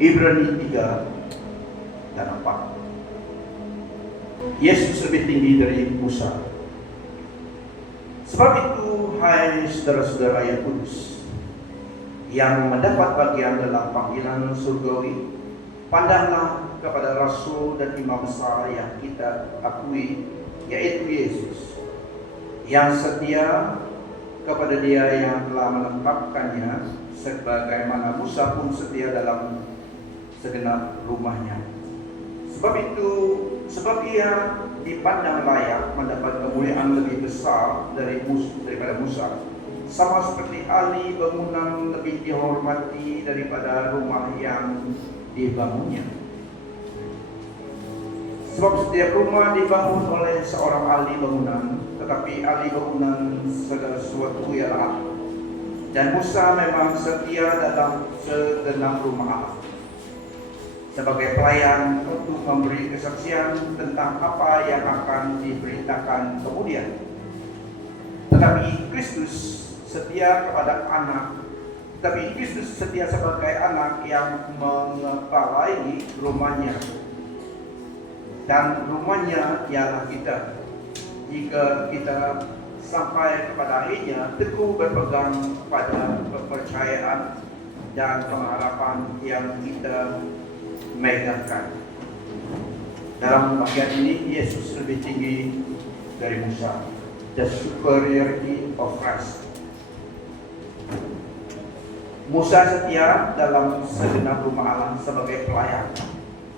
Ibrani 3 dan 4. Yesus lebih tinggi dari Musa. Sebab itu, hai saudara-saudara yang kudus, yang mendapat bagian dalam panggilan surgawi, pandanglah kepada Rasul dan Imam besar yang kita akui, yaitu Yesus, yang setia kepada Dia yang telah menetapkannya, sebagaimana Musa pun setia dalam segenap rumahnya. Sebab ia dipandang layak mendapat kemuliaan lebih besar daripada Musa, sama seperti ahli bangunan lebih dihormati daripada rumah yang dibangunnya. Sebab setiap rumah dibangun oleh seorang ahli bangunan, tetapi ahli bangunan segala sesuatu ialah Allah. Dan Musa memang setia dalam segenap rumah Allah, sebagai pelayan untuk memberi kesaksian tentang apa yang akan diberitakan kemudian. Tetapi Kristus setia sebagai anak yang mengepalai rumahnya, dan rumahnya ialah kita, jika kita sampai kepada akhirnya teguh berpegang pada kepercayaan dan pengharapan yang kita megahkan. Dalam bagian ini Yesus lebih tinggi dari Musa. The superiority of Christ. Musa setia dalam segenap rumah Allah sebagai pelayan,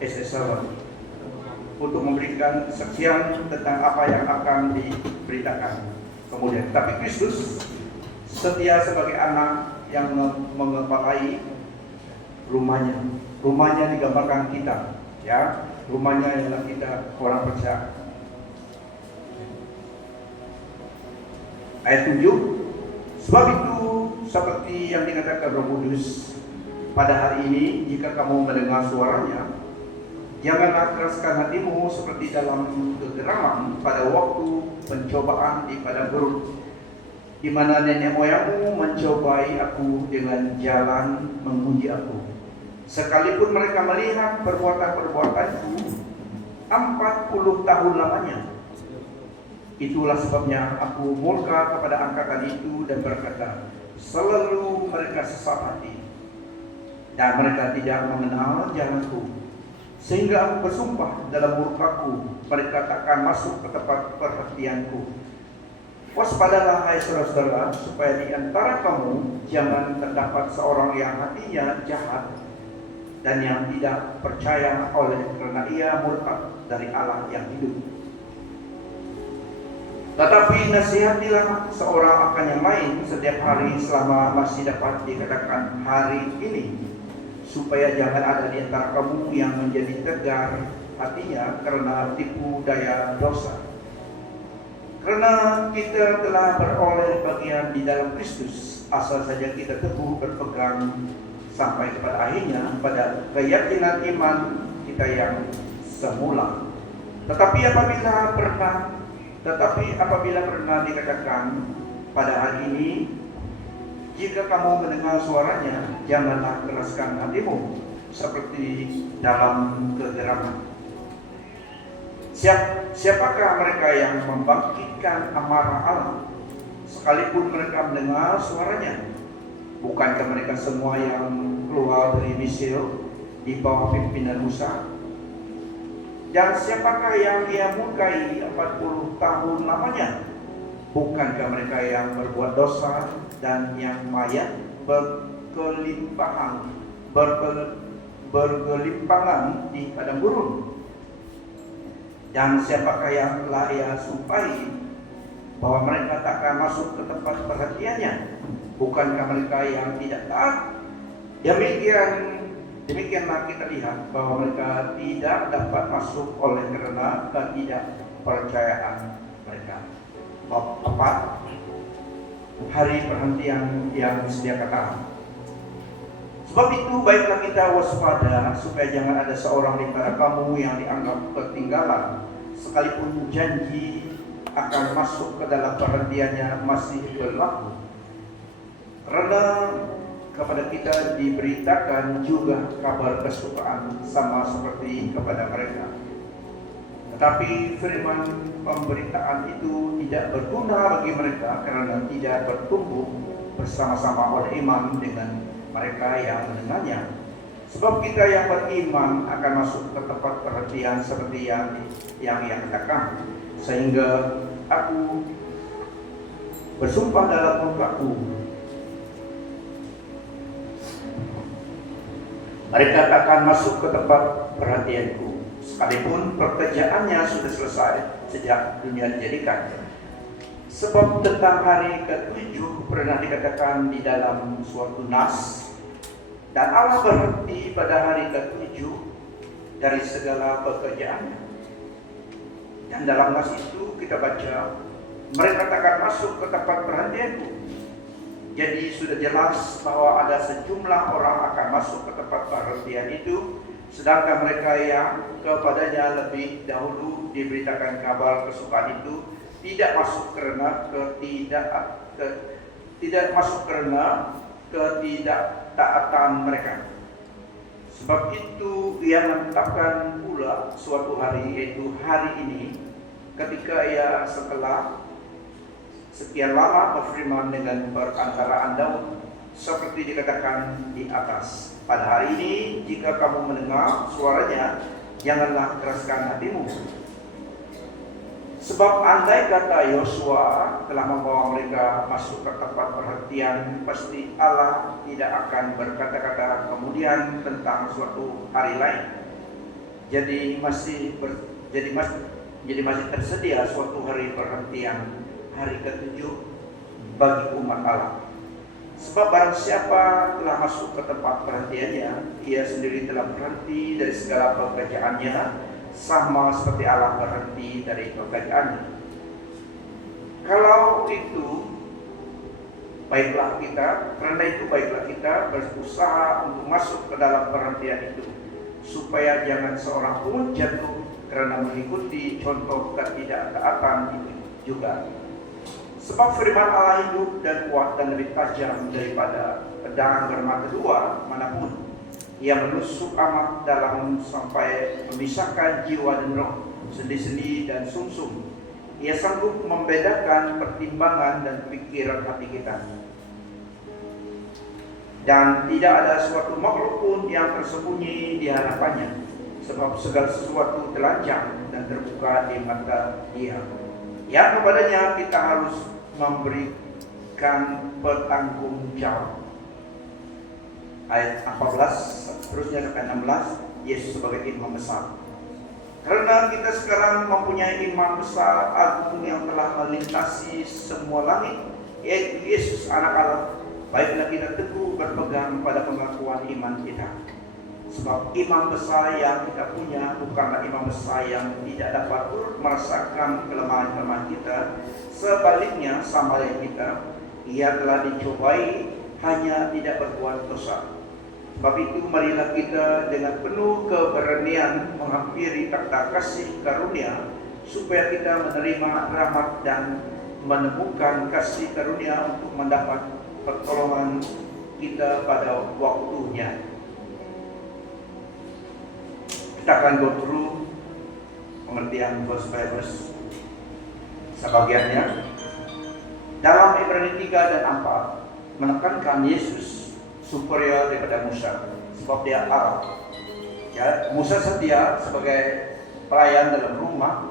as a servant, untuk memberikan kesaksian tentang apa yang akan diberitakan kemudian. Tapi Kristus setia sebagai anak yang mengepalai rumahnya. Rumahnya digambarkan kita, ya. Rumahnya adalah kita, orang percaya. Ayat 7. Sebab itu, seperti yang dikatakan Roh Kudus, pada hari ini jika kamu mendengar suaranya, janganlah keraskan hatimu seperti dalam kegeraman pada waktu pencobaan di padang gurun, di mana nenek moyangmu mencobai aku dengan jalan menguji aku. Sekalipun mereka melihat perbuatan-perbuatanku 40 tahun lamanya. Itulah sebabnya aku murka kepada angkatan itu dan berkata, selalu mereka sesat hati, dan mereka tidak mengenal jalanku. Sehingga aku bersumpah dalam murkaku, mereka takkan masuk ke tempat perhatianku. Waspadalah hai saudara-saudara, supaya di antara kamu jangan terdapat seorang yang hatinya jahat dan yang tidak percaya oleh karena ia murtad dari Allah yang hidup. Tetapi nasihatilah seorang akan yang lain setiap hari selama masih dapat dikatakan hari ini, supaya jangan ada di antara kamu yang menjadi tegar hatinya karena tipu daya dosa. Karena kita telah beroleh bagian di dalam Kristus, asal saja kita teguh berpegang sampai kepada akhirnya pada keyakinan iman kita yang semula. Tetapi apabila pernah dikatakan pada hari ini, jika kamu mendengar suaranya, janganlah keraskan hatimu seperti dalam kegeraman. Siapakah mereka yang membangkitkan amarah Allah sekalipun mereka mendengar suaranya? Bukankah mereka semua yang keluar dari Mesir di bawah pimpinan Musa? Dan siapakah yang ia murkai 40 tahun lamanya? Bukankah mereka yang berbuat dosa dan yang mayat bergelimpangan di padang gurun? Dan siapakah yang telah ia sumpahi bahwa mereka takkan masuk ke tempat perhatiannya? Bukankah mereka yang tidak taat? Demikianlah kita lihat bahwa mereka tidak dapat masuk oleh karena ketidakpercayaan mereka. Bab 4, hari perhentian yang disediakan Allah. Sebab itu baiklah kita waspada, supaya jangan ada seorang di antara kamu yang dianggap ketinggalan, sekalipun janji akan masuk ke dalam perhentiannya masih berlaku. Karena kepada kita diberitakan juga kabar kesukaan sama seperti kepada mereka. Tetapi firman pemberitaan itu tidak berguna bagi mereka karena tidak bertumbuh bersama-sama oleh iman dengan mereka yang mendengarnya. Sebab kita yang beriman akan masuk ke tempat perhentian seperti yang ia katakan. Sehingga aku bersumpah dalam mukaku, mereka takkan masuk ke tempat perhatianku, sekalipun pekerjaannya sudah selesai sejak dunia dijadikan. Sebab tentang hari ke-7 pernah dikatakan di dalam suatu nas, dan Allah berhenti pada hari ke-7 dari segala pekerjaannya. Dan dalam nas itu kita baca, mereka takkan masuk ke tempat perhentianku. Jadi sudah jelas bahwa ada sejumlah orang akan masuk ke tempat perhentian itu, sedangkan mereka yang kepadanya lebih dahulu diberitakan kabar kesukaan itu tidak masuk karena ketidaktaatan mereka. Sebab itu ia menetapkan pula suatu hari, yaitu hari ini, ketika ia setelah sekian lama berfirman dengan perantaraan Daud, seperti dikatakan di atas. Pada hari ini, jika kamu mendengar suaranya, janganlah keraskan hatimu. Sebab andai kata Yosua telah membawa mereka masuk ke tempat perhentian, pasti Allah tidak akan berkata-kata kemudian tentang suatu hari lain. Jadi masih tersedia suatu hari perhentian, hari ke-7 bagi umat Allah. Sebab barang siapa telah masuk ke tempat perhentiannya, ia sendiri telah berhenti dari segala pekerjaannya, sama seperti Allah berhenti dari pekerjaannya. Kalau itu baiklah kita, karena itu baiklah kita berusaha untuk masuk ke dalam perhentian itu, supaya jangan seorang pun jatuh karena mengikuti contoh ketidaktaatan itu juga. Sebab firman Allah hidup dan kuat dan lebih tajam daripada pedang bermata dua manapun. Ia menusuk amat dalam sampai memisahkan jiwa dan roh, sendi-sendi dan sumsum. Ia sanggup membedakan pertimbangan dan pikiran hati kita. Dan tidak ada suatu makhluk pun yang tersembunyi di hadapannya, sebab segala sesuatu telanjang dan terbuka di mata Dia. Yang kepadanya kita harus memberikan pertanggungjawab. Ayat 14 terusnya sampai 16, Yesus sebagai imam besar. Karena kita sekarang mempunyai imam besar agung yang telah melintasi semua langit, yaitu Yesus anak Allah, baiklah kita teguh berpegang pada pengakuan iman kita. Sebab imam besar yang kita punya bukanlah imam besar yang tidak dapat turut merasakan kelemahan-kelemahan kita. Sebaliknya sama dengan kita, ia telah dicobai, hanya tidak berbuat dosa. Sebab itu marilah kita dengan penuh keberanian menghampiri takhta kasih karunia, supaya kita menerima rahmat dan menemukan kasih karunia untuk mendapat pertolongan kita pada waktunya. Kita akan go through pengertian verse by verse sebagiannya. Dalam Ibrani 3 dan 4 menekankan Yesus superior daripada Musa, sebab dia Allah. Ya, Musa setia sebagai pelayan dalam rumah,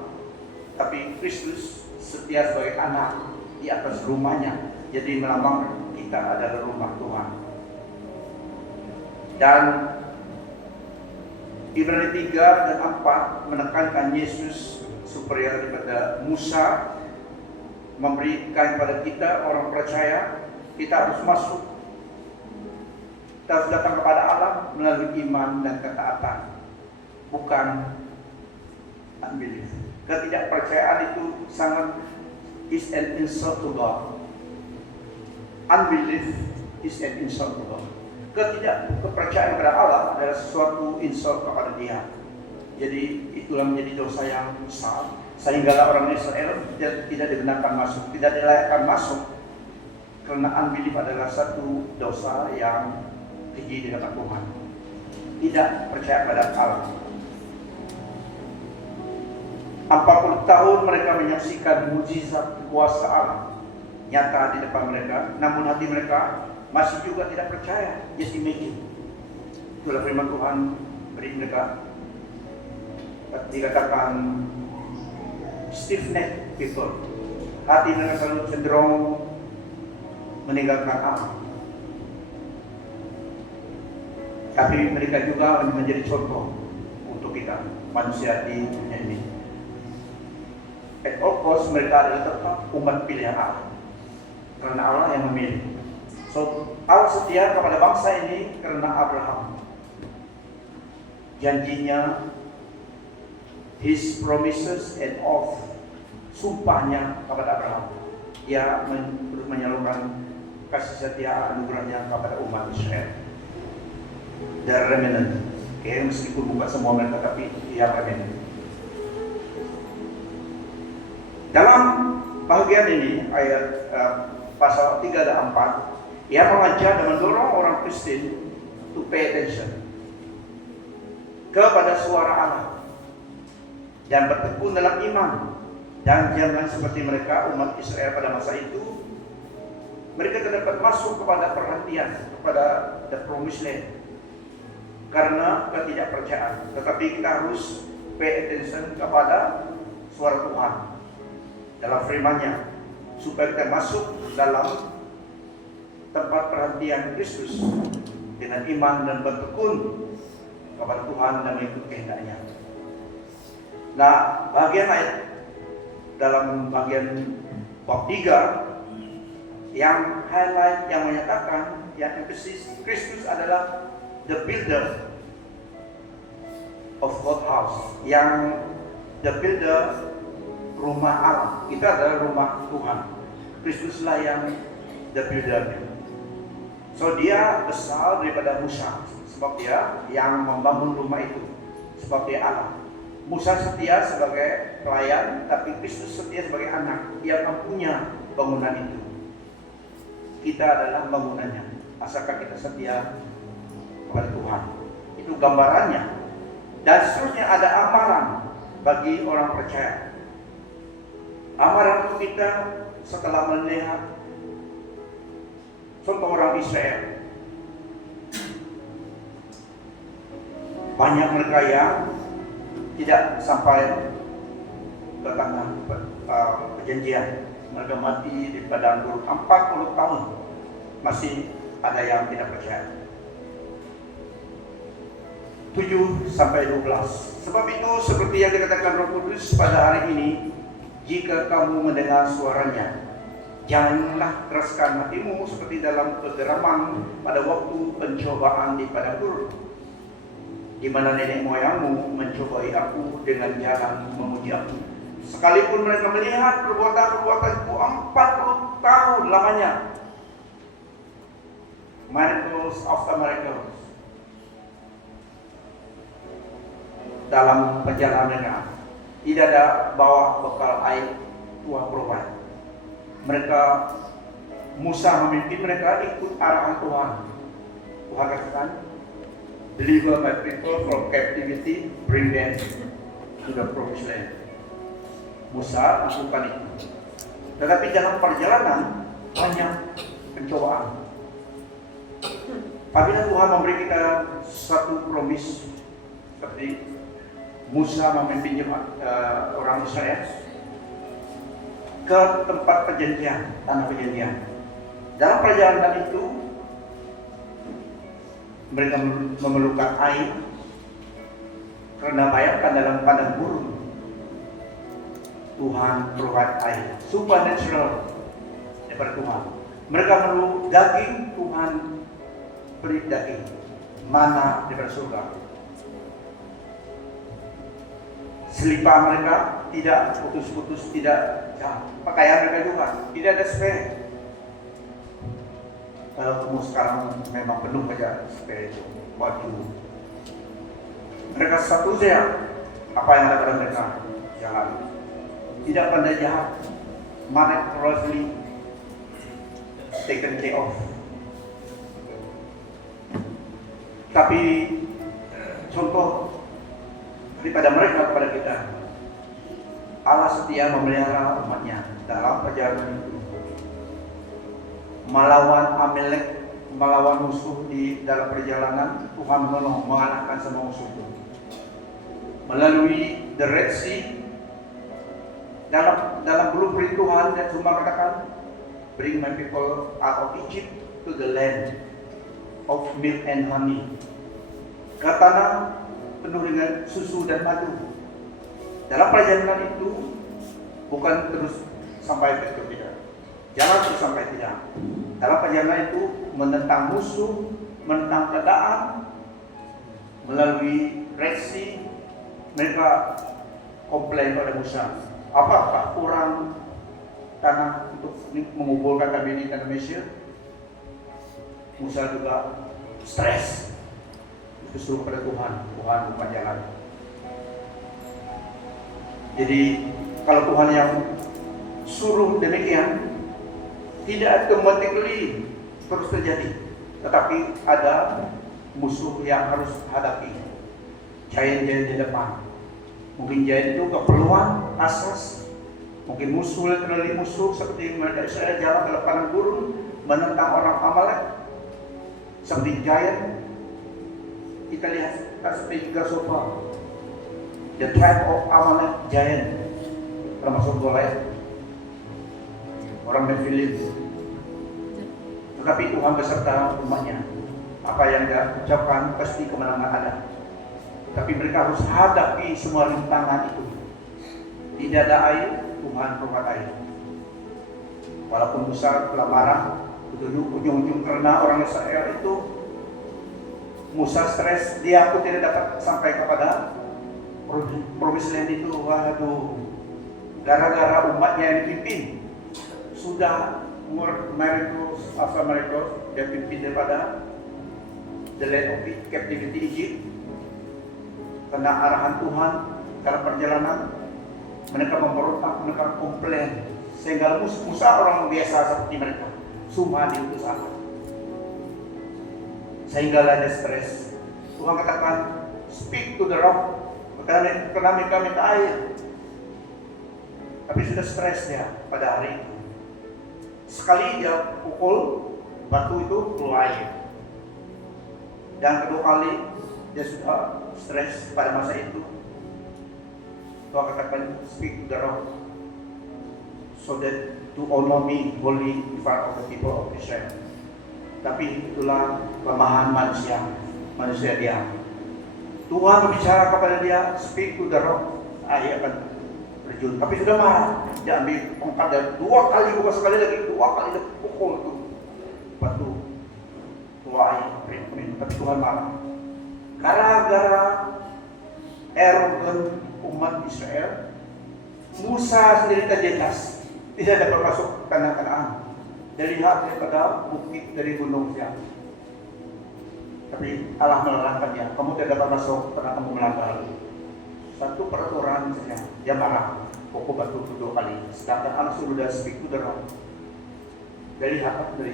tapi Kristus setia sebagai anak di atas rumahnya. Jadi melambangkan kita adalah rumah Tuhan. Dan Ibrani 3 dan 4 menekankan Yesus superior daripada Musa, memberikan kepada kita orang percaya, kita harus masuk, kita harus datang kepada Allah melalui iman dan ketaatan, bukan unbelief. Ketidakpercayaan itu sangat is an insult to God. Unbelief is an insult to God. Ketidakpercayaan kepada Allah adalah sesuatu insult kepada Dia. Jadi itulah menjadi dosa yang besar, sehingga orang Israel tidak dibenarkan masuk, tidak dilayakkan masuk Karena unbelief adalah satu dosa yang keji di hadapan Tuhan. Tidak percaya pada Allah. 40 tahun mereka menyaksikan mujizat kuasa Allah nyata di depan mereka, namun hati mereka masih juga tidak percaya. Just imagine. Itulah firman Tuhan beri mereka, dikatakan stiff-necked people. Hati mereka selalu cenderung meninggalkan Allah. Tapi mereka juga menjadi contoh untuk kita manusia di dunia ini. At all cost mereka adalah tetap umat pilihan Allah, karena Allah yang memilih. So Allah setia kepada bangsa ini karena Abraham. Janjinya, His promises and oath, sumpahnya kepada Abraham. Ia menyalurkan kasih setia anugerahnya kepada umat Israel. The remnant. Meskipun bukan semua mereka, tapi ia remnant. Dalam bagian ini, ayat pasal 3 dan 4, ia mengajar dan mendorong orang Kristen to pay attention kepada suara Allah dan bertekun dalam iman, dan jangan seperti mereka umat Israel pada masa itu. Mereka dapat masuk kepada perhatian kepada the promised land karena ketidakpercayaan. Tetapi kita harus pay attention kepada suara Tuhan dalam firman-Nya, supaya kita masuk dalam tempat perhatian Kristus dengan iman dan bertekun kepada Tuhan dan mengikut kehendak-Nya. Nah, bagian ayat dalam bagian bab 3 yang highlight, yang menyatakan, yang emphasis, Kristus adalah the builder of God's house, yang the builder rumah Allah. Kita adalah rumah Tuhan. Kristuslah yang the builder. So dia besar daripada Musa, sebab dia yang membangun rumah itu, sebab dia Allah. Musa setia sebagai pelayan, tapi Kristus setia sebagai anak yang mempunyai bangunan itu. Kita adalah bangunannya, asalkan kita setia kepada Tuhan. Itu gambarannya. Dan seterusnya ada amalan bagi orang percaya. Amalan untuk kita setelah melihat contoh orang Israel. Banyak mereka yang tidak sampai ke tanah perjanjian. Mereka mati di padang gurun 40 tahun. Masih ada yang tidak percaya. 7-12. Sebab itu seperti yang dikatakan Roh Kudus pada hari ini, jika kamu mendengar suaranya, janganlah keraskan hatimu seperti dalam kegeraman pada waktu pencobaan di padang gurun, di mana nenek moyangmu mencobai aku dengan jalan memuji aku. Sekalipun mereka melihat perbuatan-perbuatanku 40 tahun lamanya. Miracles after miracles. Dalam perjalanan mereka tidak ada bawa bekal air, Tuhan provide. Mereka, Musa memimpin mereka ikut arahan Tuhan. Tuhan katakan, deliver my people from captivity, bring them to the promised land. Musa lakukan itu. Tetapi dalam perjalanan banyak pencobaan. Apabila Tuhan memberi kita satu promise, seperti Musa memimpin orang Israel ke tempat perjanjian, tanah perjanjian. Dalam perjalanan itu mereka memerlukan air, karena bayangkan dalam padang gurun Tuhan provide air supernatural daripada Tuhan. Mereka perlu daging, Tuhan beri daging, mana daripada surga. Selipar mereka tidak putus-putus, tidak pakaian mereka juga tidak ada spare. Kalau kamu sekarang memang penuh saja spare itu, baju. Mereka satu saja, apa yang ada pada mereka jalan. Tidak pandai jahat, miraculously taken care of. Tapi contoh daripada mereka kepada kita, Allah setia memelihara umatnya dalam perjalanan itu. Melawan Amalek, melawan musuh di dalam perjalanan, Tuhan menolong mengalahkan semua musuh itu. Melalui the Red Sea, dalam blueprint Tuhan dan semua katakan, bring my people out of Egypt to the land of milk and honey, ke tanah penuh dengan susu dan madu. Dalam perjalanan itu bukan terus sampai begitu, tidak. Jangan terus sampai tidak. Dalam perjalanan itu menentang musuh, menentang keadaan. Melalui Red Sea, mereka komplain pada Musa, apakah kurang tanah untuk mengumpulkan kami di tanah Mesir? Musa juga stres, disuruh pada Tuhan bukan jalan. Jadi kalau Tuhan yang suruh demikian, tidak automatically terus terjadi, tetapi ada musuh yang harus hadapi, giant-giant di depan. Mungkin giant itu keperluan asas, mungkin musuh literally musuh seperti mereka Israel jalan dalam padang gurun menentang orang Amalek seperti giant. Kita lihat seperti Gasopa, the tribe of Amalek giant, termasuk Goliath, orang Nephilim. Tetapi Tuhan beserta umatnya. Apa yang dia ucapkan pasti kemenangan ada. Tapi mereka harus hadapi semua rintangan itu. Tidak ada air, Tuhan provide air. Walaupun Musa telah marah, ujung-ujung karena orang Israel itu, Musa stres, dia pun tidak dapat sampai kepada promised land itu. Waduh, gara-gara umatnya yang dipimpin sudah Meritus, asal Meritus, dia pimpin daripada the land of captivity Egypt. Karena arahan Tuhan dalam perjalanan, mereka memberontak, mereka komplain, sehingga Musa orang biasa seperti mereka, semua diutus Allah. Sehingga ada stres. Tuhan katakan, speak to the rock, karena mereka minta air. Tapi sudah stres dia pada hari itu. Sekali dia pukul batu itu keluar air. Dan kedua kali dia sudah stres pada masa itu. Tuhan katakan, speak to the rock, so that to honor me holy in front of the people of Israel. Tapi itulah kelemahan manusia diam. Tuhan berbicara kepada dia, speak to the rock, air akan terjun. Tapi sudah marah, dia ambil tongkat dan 2 kali, bukan sekali lagi, 2 kali dia pukul itu batu keluar air. Tapi Tuhan marah. Gara-gara arrogant umat Israel, Musa sendiri terjejas, tidak dapat masuk ke tanah Kanaan. Dilihat daripada bukit dari gunung siang. Tapi Allah melarangkan dia, kamu tidak dapat masuk karena kamu melanggar satu peraturan saja. Dia marah, pukul batu 2 kali. Sedangkan Allah sudah speak to the rock. Dilihat dari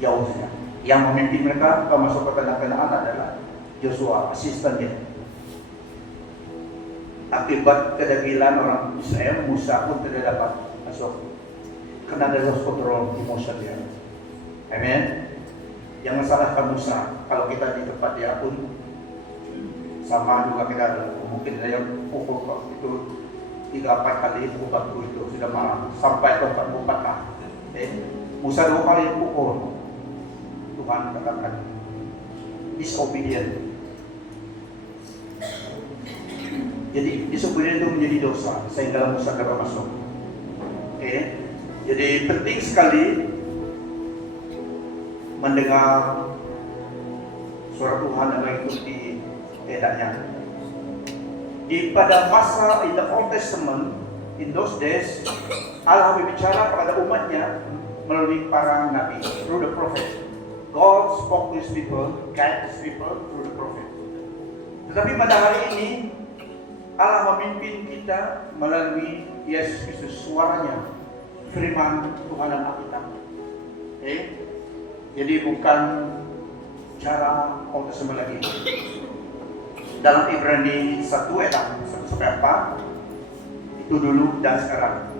jauh saja. Yang memimpin mereka masuk ke tanah Kanaan adalah Joshua, asistennya. Akibat kedagilan orang Israel, Musa pun tidak dapat masuk karena ada lost control emotion dia. Amen. Jangan salahkan Musa. Kalau kita di tempat dia pun sama juga, kita mungkin ada yang pukul itu 3-4 kali pukul batu itu sudah marah sampai tempat patah. Musa 2 kali pukul. Tuhan katakan disobedient. Jadi disobedient itu menjadi dosa sehingga Musa dapat masuk. Jadi penting sekali mendengar suara Tuhan dan mengikuti kehendaknya. Pada masa in the Old Testament, in those days, Allah berbicara kepada umatnya melalui para nabi, through the prophet. God spoke to his people, guide his people through the prophet. Tetapi pada hari ini, Allah memimpin kita melalui Yesus Kristus, suaranya firman Tuhan dan Alkitab. Jadi bukan cara orang tersebut lagi. Dalam Ibrani 1 ayat 1-4 itu dulu dan sekarang.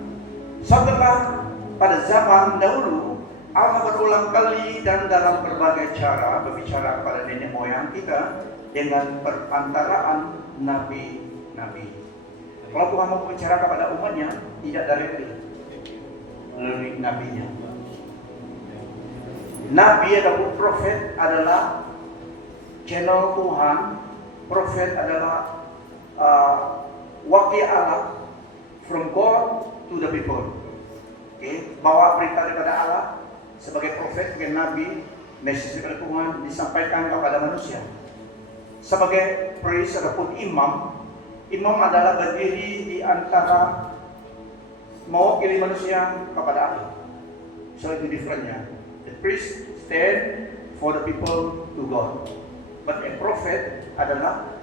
Setelah pada zaman dahulu Allah berulang kali dan dalam berbagai cara berbicara kepada nenek moyang kita dengan perantaraan nabi-nabi. Kalau Tuhan mau bicara kepada umatnya, tidak directly melalui nabinya. Nabi ataupun prophet adalah channel Tuhan. Prophet adalah wakil Allah from God to the people. Bawa berita daripada Allah sebagai prophet, sebagai nabi, message dari Tuhan disampaikan kepada manusia. Sebagai priest ataupun imam adalah berdiri di antara mewakili manusia kepada Allah. So itu differentnya. The priest stand for the people to God, but a prophet adalah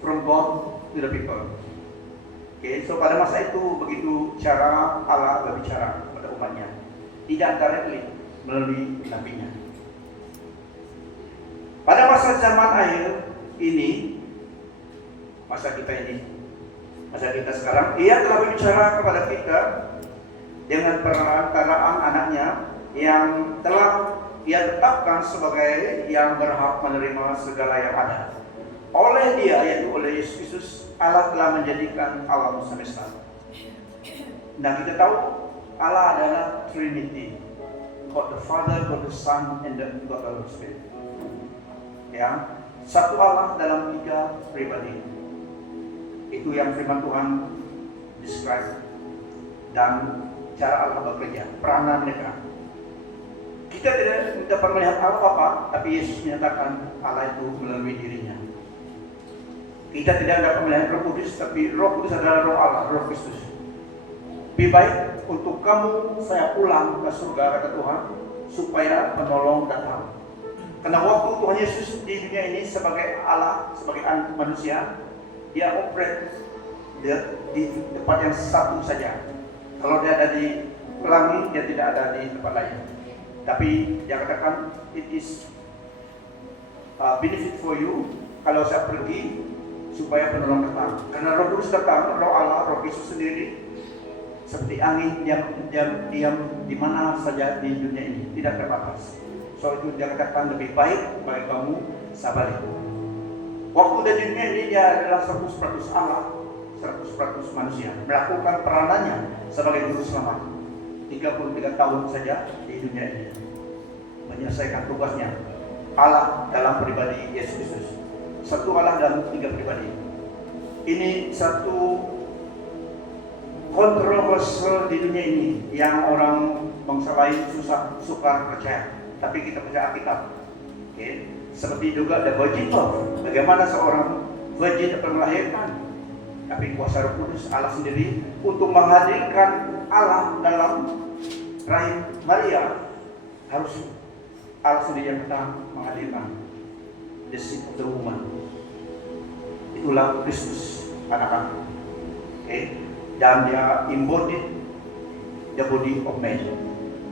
from God to the people. So pada masa itu begitu cara Allah berbicara kepada umatnya, tidak directly melalui nabinya. Pada masa zaman akhir ini, masa kita sekarang, Ia telah berbicara kepada kita dengan perantaraan anaknya yang telah Ia tetapkan sebagai yang berhak menerima segala yang ada. Oleh Dia, yaitu oleh Yesus Kristus, Allah telah menjadikan alam semesta. Nah, kita tahu Allah adalah Trinity, God the Father, God the Son, and God the Holy Spirit. Ya, satu Allah dalam 3 pribadi. Itu yang firman Tuhan describe dan cara Allah bekerja, peranan mereka. Kita tidak dapat melihat Allah Bapa, tapi Yesus menyatakan Allah itu melalui dirinya. Kita tidak dapat melihat Roh Kudus, tapi Roh Kudus adalah Roh Allah, Roh Kristus. Lebih baik untuk kamu saya pulang ke surga, kata Tuhan, supaya penolong datang. Karena waktu Tuhan Yesus di dunia ini sebagai Allah, sebagai anak manusia, Dia operate di tempat yang satu saja. Kalau Dia ada di pelangi, Dia tidak ada di tempat lain. Tapi Dia katakan, it is benefit for you kalau saya pergi supaya penolong datang. Karena Roh Kudus datang, Roh Allah, Roh Kristus sendiri seperti angin yang diam di mana saja di dunia ini, tidak terbatas. So itu Dia katakan lebih baik bagi kamu sabalik. Waktu di dunia ini Dia adalah 100% Allah, 100% manusia, melakukan peranannya sebagai juru selamat. 33 tahun saja di dunia ini menyelesaikan tugasnya. Allah dalam pribadi Yesus Kristus, satu Allah dalam 3 pribadi. Ini satu kontroversial di dunia ini yang orang bangsa lain suka percaya, tapi kita percaya Alkitab. Seperti juga the virgin birth, bagaimana seorang virgin dapat melahirkan, tapi kuasa Roh Kudus Allah sendiri untuk menghadirkan Allah dalam rahim Maria, harus Allah sendiri yang datang menghadirkan the seed of the woman. Itulah Kristus anak-anak. Dan Dia embodied the body of man,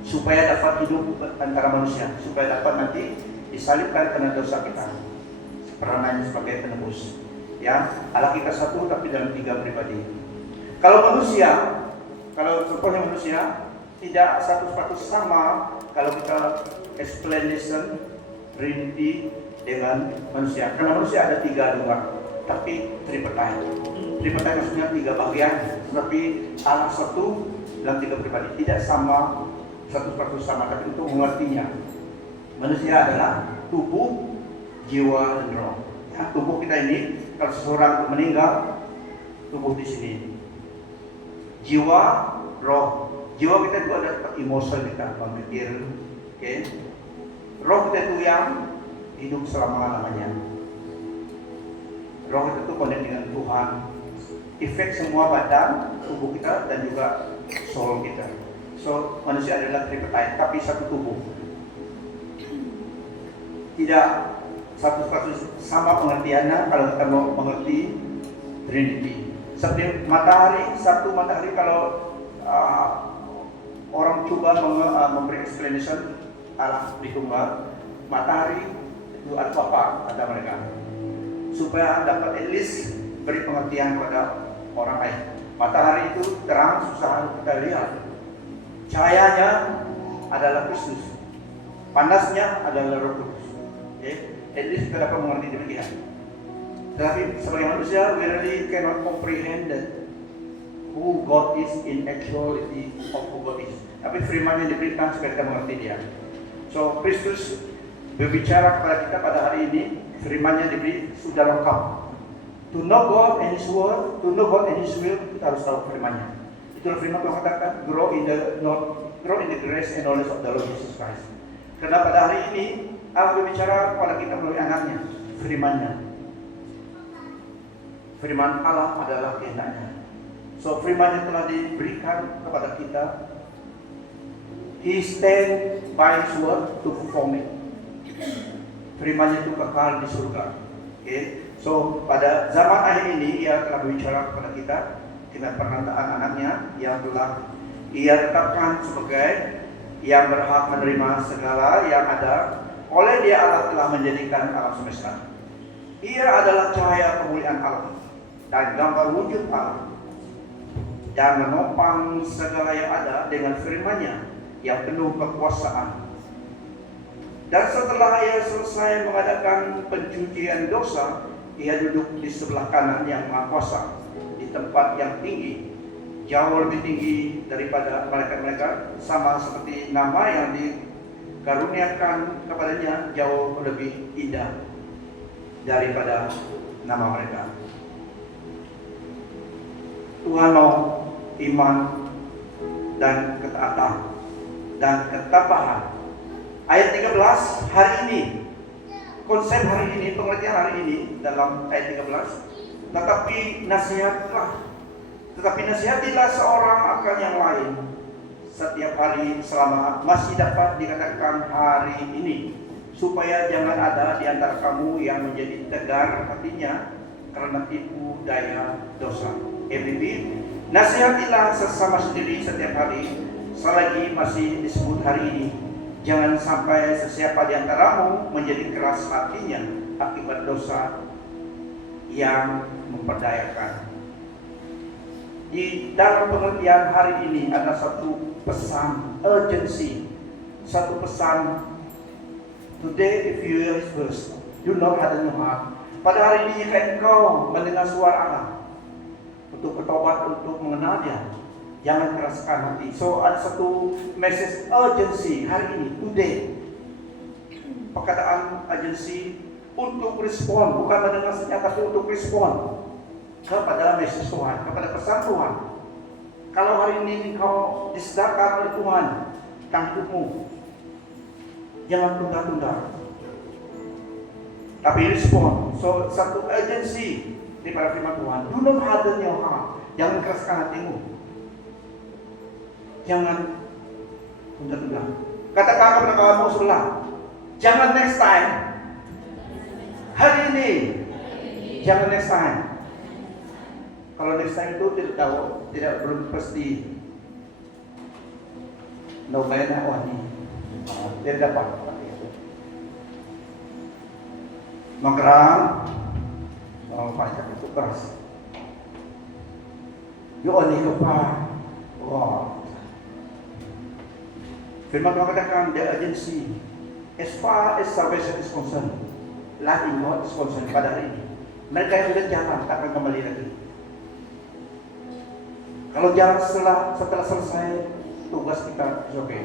supaya dapat hidup antara manusia, supaya dapat nanti disalibkan karena dosa kita, peranannya sebagai penebus. Ya, Allah kita satu tapi dalam 3 pribadi. Kalau contohnya manusia tidak 100% sama kalau kita explanation Trinity dengan manusia. Karena manusia ada 3 luar, tapi tripartite. Tripartite maksudnya 3 bagian, tapi Allah satu dalam 3 pribadi, tidak sama 100% sama, tapi untuk mengertinya. Manusia adalah tubuh, jiwa, dan roh. Ya, tubuh kita ini, kalau seseorang meninggal, tubuh di sini. Jiwa, roh. Jiwa kita itu ada emosi kita, memikir. Roh kita itu yang hidup selama-lamanya. Roh kita itu connect dengan Tuhan. Efek semua badan, tubuh kita, dan juga soul kita. So, manusia adalah tripartite, tapi satu tubuh. Tidak 100% sama pengertiannya kalau kita mau mengerti Trinity. Seperti matahari, satu matahari kalau orang coba memberi explanation alam di tunggal matahari itu ada apa kata mereka, supaya dapat at least beri pengertian kepada orang lain. Matahari itu terang susah kita lihat, cahayanya adalah Kristus, panasnya adalah Roh Kudus. At least kita dapat mengerti demikian. Tetapi sebagai manusia, we really cannot comprehend that who God is in actuality of who God is. Tapi firman yang diberikan supaya kita mengerti dia. So Kristus berbicara kepada kita pada hari ini, firman-Nya diberi sudah lengkap. To know God and His Word, to know God and His will, kita harus tahu firman-Nya. Itulah firman Tuhan katakan, grow in the grace and knowledge of the Lord Jesus Christ. Karena pada hari ini Allah berbicara kepada kita melalui anaknya, firman-Nya. Firman Allah adalah kehendak-Nya. So firman-Nya telah diberikan kepada kita. He stand by His word to perform it. Firman-Nya itu kekal di surga. So pada zaman akhir ini Ia telah berbicara kepada kita dengan pernyataan anaknya yang telah Ia tetapkan sebagai yang berhak menerima segala yang ada. Oleh Dia Allah telah menjadikan alam semesta. Ia adalah cahaya kemuliaan Allah dan gambar wujud Allah, dan menopang segala yang ada dengan firman-Nya yang penuh kekuasaan. Dan setelah Ia selesai mengadakan pencucian dosa, Ia duduk di sebelah kanan yang Maha Kuasa, di tempat yang tinggi, jauh lebih tinggi daripada malaikat-malaikat, sama seperti nama yang dikaruniakan kepadanya jauh lebih indah daripada nama mereka. Tuhan mau iman dan ketaatan dan ketabahan. Ayat 13 hari ini, konsep hari ini, pengertian hari ini dalam ayat 13, tetapi nasihatilah seorang akan yang lain setiap hari selama masih dapat dikatakan hari ini, supaya jangan ada di antara kamu yang menjadi tegar hatinya karena tipu daya dosa. MVP, nasihatilah sesama sendiri setiap hari selagi masih disebut hari ini. Jangan sampai sesiapa di antaramu menjadi keras hatinya akibat dosa yang memperdayakan. Di dalam pengertian hari ini ada satu pesan urgency, satu pesan. Today if you hear His voice, do not harden your heart. Pada hari ini jika engkau mendengar suara Allah untuk bertobat, untuk mengenal Dia, jangan keraskan hati. So ada satu message urgency hari ini, today. Perkataan urgency untuk respon, bukan mendengar saja, tapi untuk respon kepada message Tuhan, kepada pesan Tuhan. Kalau hari ini engkau disedarkan oleh Tuhan tentang hidupmu, jangan tunda-tunda, tapi respon. So satu urgency daripada firman Tuhan. Do not harden your heart. Jangan keraskan hatimu. Jangan tunda-tunda. Katakan kepada kamu sebelah, jangan next time. Hari ini. Jangan next time. Kalau next time itu tidak tahu, belum pasti. Namanya wani. Tidak dapat. Mengkerang, macam itu keras. Yoni kepa, wah. Firman Tuhan katakan the urgency, as far as salvation is concerned, life in God is concerned pada hari ini. Mereka yang sudah jalan tak akan kembali lagi. Kalau jalan setelah selesai tugas kita, oke.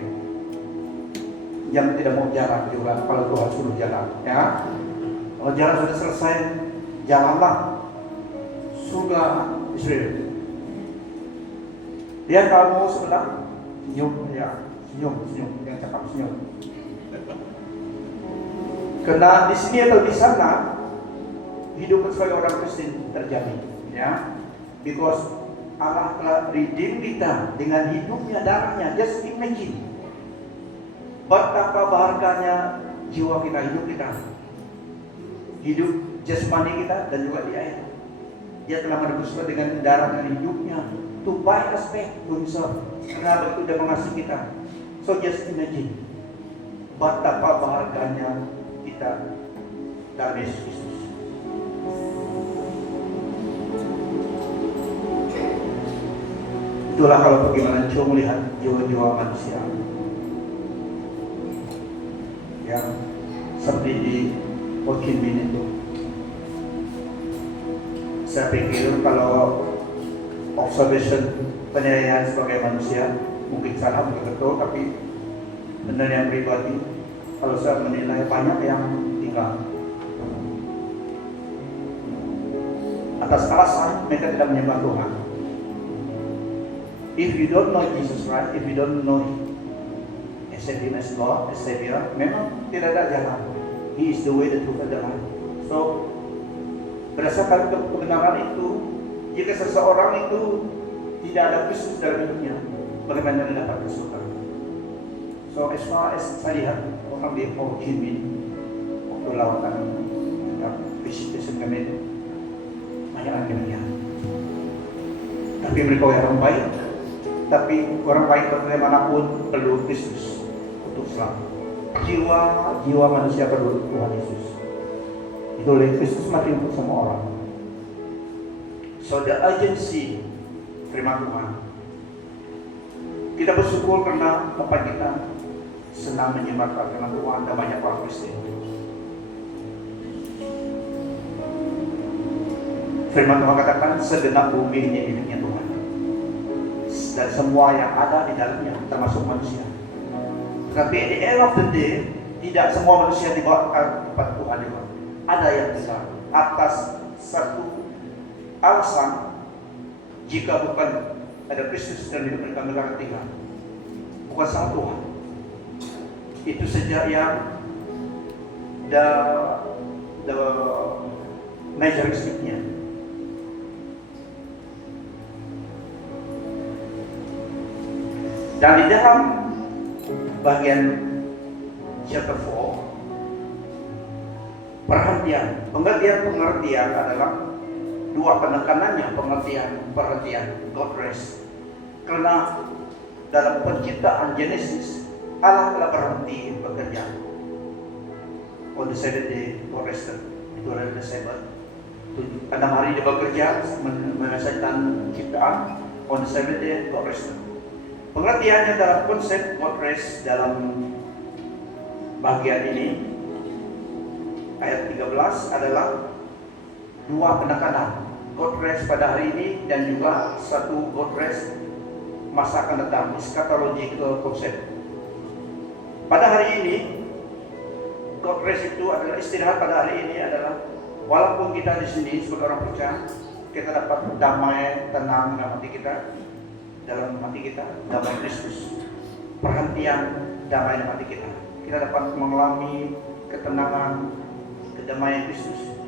Yang tidak mau jalan juga kalau Tuhan suruh jalan, ya. Kalau jalan sudah selesai, jalanlah. Surga Israel. Lihat kamu sebelah, senyum, ya, senyum, yang cakap senyum. Karena di sini atau di sana hidup sebagai orang Kristen terjamin, ya. Because Allah telah redeem kita dengan hidupnya, darahnya. Just imagine betapa berharganya jiwa kita, hidup jasmani kita dan juga di air. Dia telah menebus kita dengan darah dan hidupnya. to buy us back to Himself. Karena begitu Dia mengasihi kita. So just imagine betapa bahagianya kita dalam Yesus Kristus. Itulah kalau bagaimana Joe melihat jiwa-jiwa manusia yang seperti di Ho Chi Minh itu. Saya pikir kalau observation penilaian sebagai manusia mungkin salah, mungkin betul, tapi penilaian pribadi kalau saya menilai banyak yang tinggal atas alasan mereka tidak menyembah Tuhan. If you don't know Jesus Christ, if you don't know accept Him as Lord, as Savior, memang tidak ada jalan. He is the way, the truth, and the life. So, berdasarkan kebenaran itu, jika seseorang itu tidak ada Kristus dalam hidupnya, bagaimana dia dapat ke surga? So, as far as saya lihat, orang di Ho Chi Minh, waktu lawatan visitation kami itu, banyak yang demikian. Tapi mereka orang baik, tapi orang baik bagaimanapun perlu Kristus untuk selamat. Jiwa manusia perlu Tuhan Yesus. Itu oleh Kristus mati untuk semua orang. So the urgency, terima Tuhan. Kita bersyukur karena Bapak kita senang menyebarkan firman Tuhan dan banyak orang Kristen. Firman Tuhan katakan segenap bumi ini miliknya Tuhan. Dan semua yang ada di dalamnya, termasuk manusia. Tapi at the end of the day, tidak semua manusia dibawa kepada Tuhan juga. Ada yang besar atas satu alasan, jika bukan ada Kristus dan hidup mereka akan tinggal. Bukan sama Tuhan. Itu saja yang the major step-nya. Dan di dalam bagian chapter 4, pengertian adalah dua penekanannya, perhatian, God rest. Karena dalam penciptaan Genesis, Allah telah berhenti bekerja. On the seventh day, God rested. Itu adalah the Sabbath. 6 hari dia bekerja, menyelesaikan ciptaan. On the seventh day, God rested. Pengertiannya dalam konsep God rest dalam bagian ini ayat 13 adalah dua penekanan, God rest pada hari ini dan juga satu God rest masa akan datang, eschatological concept. Pada hari ini God rest itu adalah istirahat pada hari ini adalah walaupun kita di sini sebagai orang percaya kita dapat damai, tenang dalam hati kita. Dalam hati kita, damai Kristus. Perhentian damai dalam hati kita. Kita dapat mengalami ketenangan, kedamaian Kristus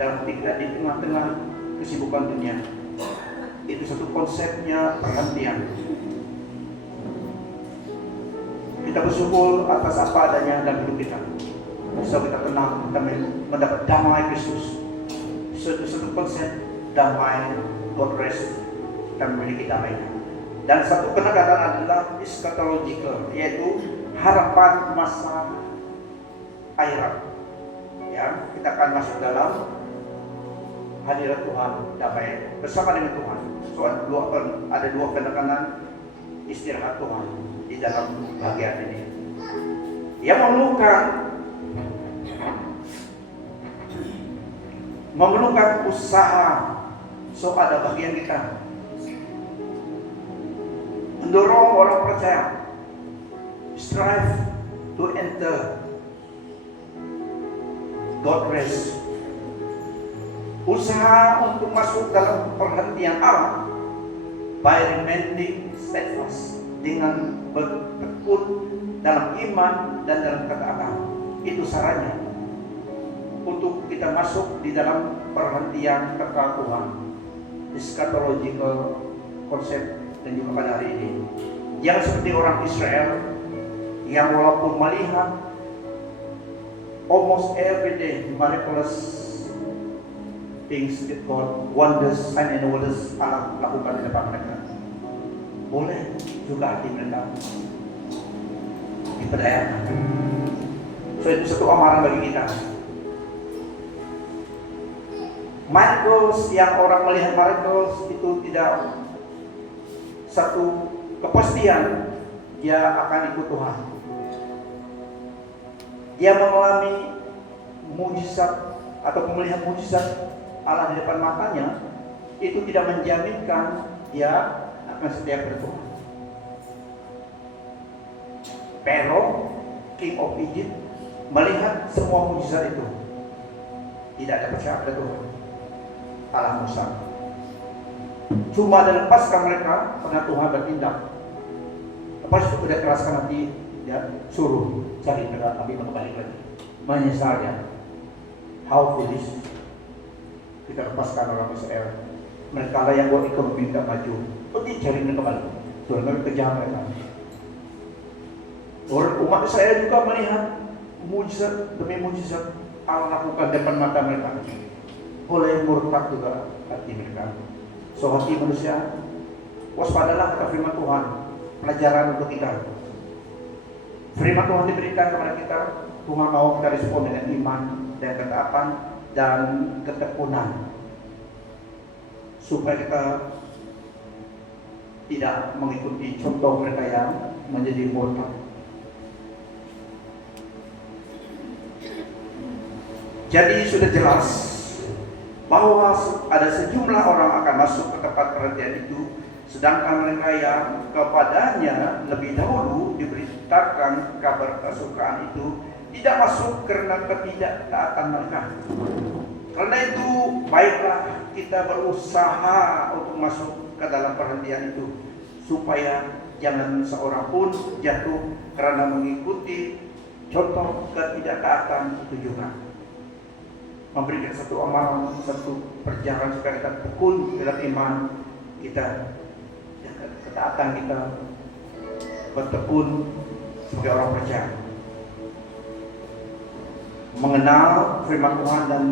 dalam hati kita di tengah-tengah kesibukan dunia. Itu satu konsepnya perhentian. Kita bersyukur atas apa adanya dalam hidup kita. So kita tenang, kita mendapat damai Kristus. Satu konsep damai, God rest, dan memiliki damainya. Dan satu penekanan adalah eschatological, yaitu harapan masa akhirat. Ya, kita akan masuk dalam hadirat Tuhan, damai bersama dengan Tuhan. So ada dua penekanan istirahat Tuhan di dalam bagian ini. Yang memerlukan usaha. So ada bagian kita mendorong orang percaya strive to enter God rest. Usaha untuk masuk dalam perhentian Allah by remaining steadfast, dengan bertekun dalam iman dan dalam ketaatan. Itu sarannya untuk kita masuk di dalam perhentian kekal Tuhan, eschatological concept. Dan juga pada hari ini, yang seperti orang Israel yang walaupun melihat almost every day miraculous things that God wonders, sign and wonders Allah lakukan di depan mereka. boleh juga hati mereka diperdayakan. So itu satu amaran bagi kita. Miracles yang orang melihat miracles itu tidak satu kepastian dia akan ikut Tuhan. Dia mengalami mujizat atau melihat mujizat Allah di depan matanya, itu tidak menjaminkan dia akan setia kepada Tuhan. Pero King of Egypt melihat semua mujizat itu, tidak ada percaya pada Tuhan Allah Musa. Cuma dilepaskan mereka karena Tuhan bertindak. Lepas itu sudah keraskan hati, dia suruh cari mereka, tapi kembali lagi menyesal ya. How foolish. Kita lepaskan orang Israel. Mereka lah yang buat ekonomi tidak maju. Pergi cari mereka kembali. Tuhan mereka kejar mereka. Orang umat Israel juga melihat mujizat demi mujizat Allah lakukan depan mata mereka. Oleh murtad juga hati mereka. So hati manusia, waspadalah kata firman Tuhan. Pelajaran untuk kita. Firman Tuhan diberikan kepada kita. Tuhan mau kita respon dengan iman dan ketaatan dan ketekunan, supaya kita tidak mengikuti contoh mereka yang menjadi murtad. Jadi sudah jelas bahwa ada sejumlah orang akan masuk ke tempat perhentian itu, sedangkan mereka yang kepadanya lebih dahulu diberitakan kabar kesukaan itu tidak masuk karena ketidaktaatan mereka. Karena itu baiklah kita berusaha untuk masuk ke dalam perhentian itu, supaya jangan seorang pun jatuh karena mengikuti contoh ketidaktaatan itu juga. Memberikan satu amalan, satu perjalanan supaya kita tekun dalam iman kita, ketaatan kita, bertekun sebagai orang percaya, mengenal firman Tuhan dan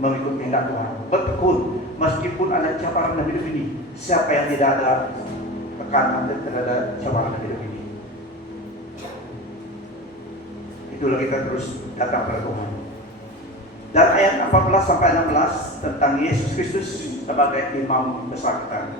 mengikuti kehendak Tuhan, bertekun meskipun ada cabaran dalam hidup ini. Siapa yang tidak ada tekanan dan tidak ada cabaran dalam hidup ini? Itulah kita terus datang kepada Tuhan. Dan ayat 14 sampai 16 tentang Yesus Kristus sebagai imam besar kita.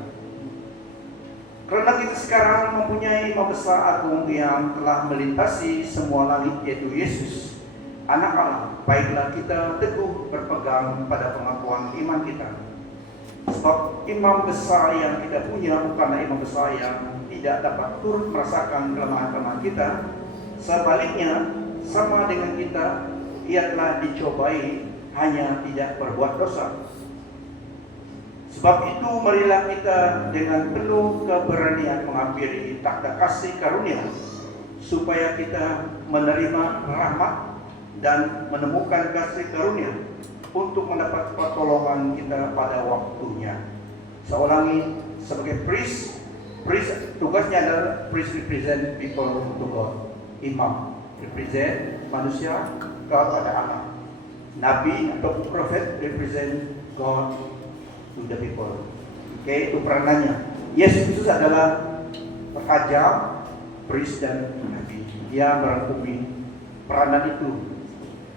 Karena kita sekarang mempunyai imam besar agung yang telah melintasi semua langit, yaitu Yesus, Anak Allah, baiklah kita teguh berpegang pada pengakuan iman kita. Sebab imam besar yang kita punya bukanlah imam besar yang tidak dapat turut merasakan kelemahan-kelemahan kita. Sebaliknya, sama dengan kita, ia telah dicobai, hanya tidak berbuat dosa. Sebab itu marilah kita dengan penuh keberanian menghampiri takhta kasih karunia, supaya kita menerima rahmat dan menemukan kasih karunia untuk mendapat pertolongan kita pada waktunya. Saya ulangi, sebagai priest tugasnya adalah priest represent people to God. Imam represent manusia kepada Allah. Nabi atau prophet represent God to the people. Oke, itu peranannya. Yesus Kristus adalah raja, priest dan nabi. Dia merangkumi peranan itu.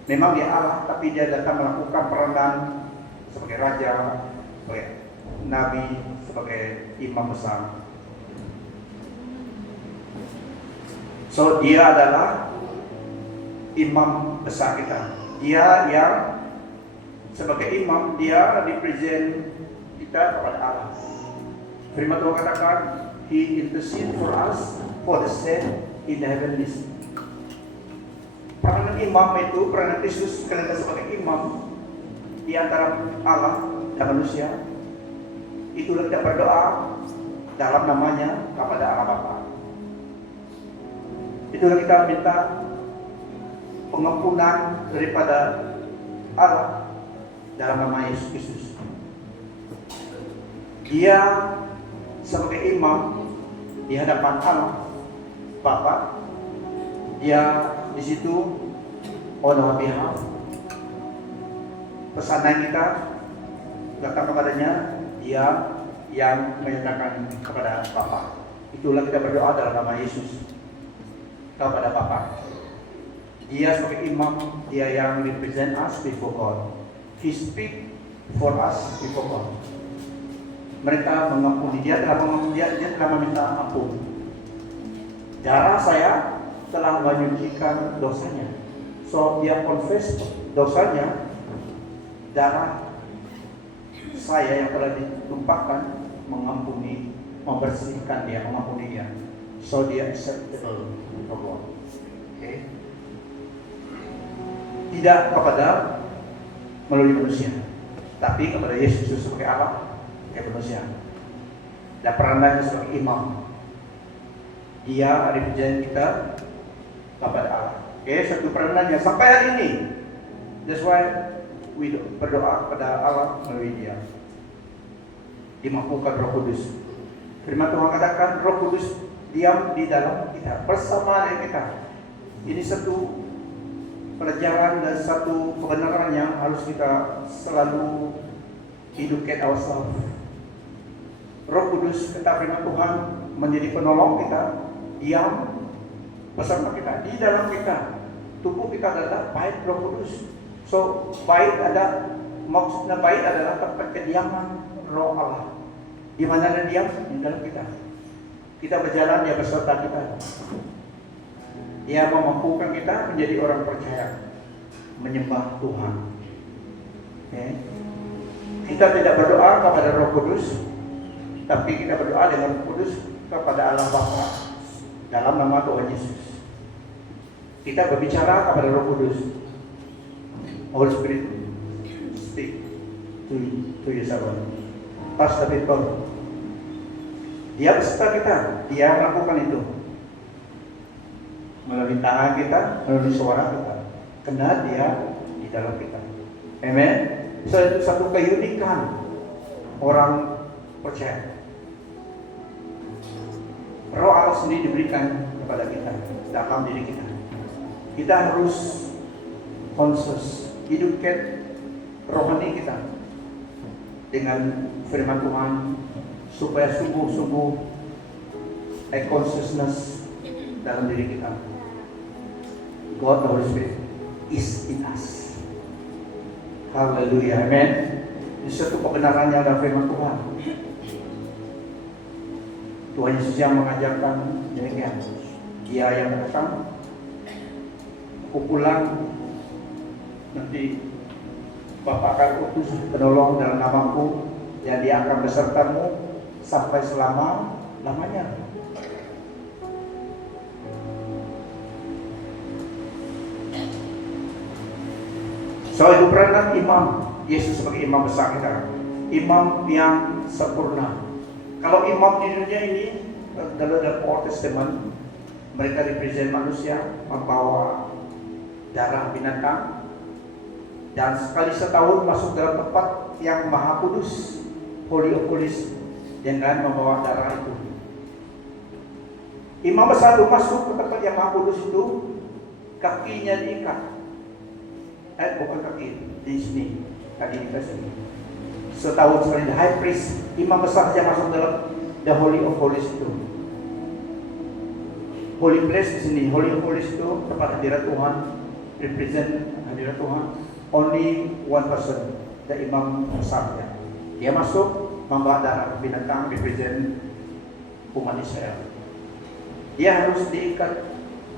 Memang dia Allah, tapi dia datang melakukan peranan sebagai raja, sebagai nabi, sebagai imam besar. So dia adalah imam besar kita. Dia yang sebagai imam, dia represent kita kepada Allah. Firman Tuhan katakan, He intercede for us for the saint in the heavenlies. Peranan imam itu, peranan Kristus sekalian sebagai imam di antara Allah dan manusia. Itulah kita berdoa dalam namanya kepada Allah Bapa. Itulah kita minta pengampunan daripada Allah dalam nama Yesus Kristus. Dia sebagai imam di hadapan Allah Bapa. Dia di situ on our behalf. Pesanan kita datang kepadanya, dia yang menyatakan kepada Bapa. Itulah kita berdoa dalam nama Yesus kepada Bapa. Dia sebagai imam, dia yang represent us before God. He speak for us before God. Mereka mengampuni, dia telah meminta ampun. Darah saya telah menyucikan dosanya. So dia confess dosanya. Darah saya yang telah ditumpahkan mengampuni, membersihkan dia, mengampuni dia. So dia acceptable to God. Okay. Tidak kepada melalui manusia, tapi kepada Yesus sebagai Allah, sebagai manusia. Dan peranannya sebagai imam. Dia represent kita kepada Allah. Okay, satu peranannya sampai hari ini. That's why we berdoa kepada Allah melalui dia. Dimampukan Roh Kudus. Firman Tuhan katakan Roh Kudus diam di dalam kita, bersama dengan kita. Ini satu pelajaran dan satu kebenaran yang harus kita selalu educate ourselves. Roh Kudus, kata firman Tuhan, menjadi penolong kita, diam bersama kita, di dalam kita. Tubuh kita adalah bait Roh Kudus. So, bait maksudnya bait adalah tempat kediaman Roh Allah. Di mana dia diam? Di dalam kita. Kita berjalan, dia beserta kita. Dia memampukan kita menjadi orang percaya, menyembah Tuhan. Okay. Kita tidak berdoa kepada Roh Kudus, tapi kita berdoa dengan Roh Kudus kepada Allah Bapa dalam nama Tuhan Yesus. Kita berbicara kepada Roh Kudus. Holy Spirit, speak to your servant. Pastor Victor, dia beserta kita, dia melakukan itu. Melalui tangan kita, melalui suara kita, karena dia di dalam kita. Amen. So, itu satu keunikan orang percaya. Roh Allah sendiri diberikan kepada kita, dalam diri kita. Kita harus conscious, hidupkan rohani kita dengan firman Tuhan, supaya sungguh-sungguh consciousness dalam diri kita. God the Holy Spirit is in us. Haleluya, amen. Ini satu kebenaran yang ada firman Tuhan. Tuhan Yesus yang mengajarkan demikian. Dia yang datang, pukulan nanti Bapa akan utus penolong dalam namaku, yang dia akan besertamu sampai selama-lamanya. So itu peranan imam, Yesus sebagai imam besar kita, imam yang sempurna. Kalau imam di dunia ini dalam Old Testament, mereka represent manusia, membawa darah binatang, dan sekali setahun masuk dalam tempat yang maha kudus, Holy of Holies, dengan membawa darah itu. Imam besar itu masuk ke tempat yang maha kudus itu, kakinya diikat. Bukan kaki, di sini, kaki kita sini. Setahun sekali, the high priest, imam besar yang masuk dalam the Holy of Holies itu. Holy place di sini, Holy of Holies itu tempat hadirat Tuhan, represent hadirat Tuhan. Only one person, the imam besarnya. Dia masuk membawa darah binatang, represent umat Israel. Dia harus diikat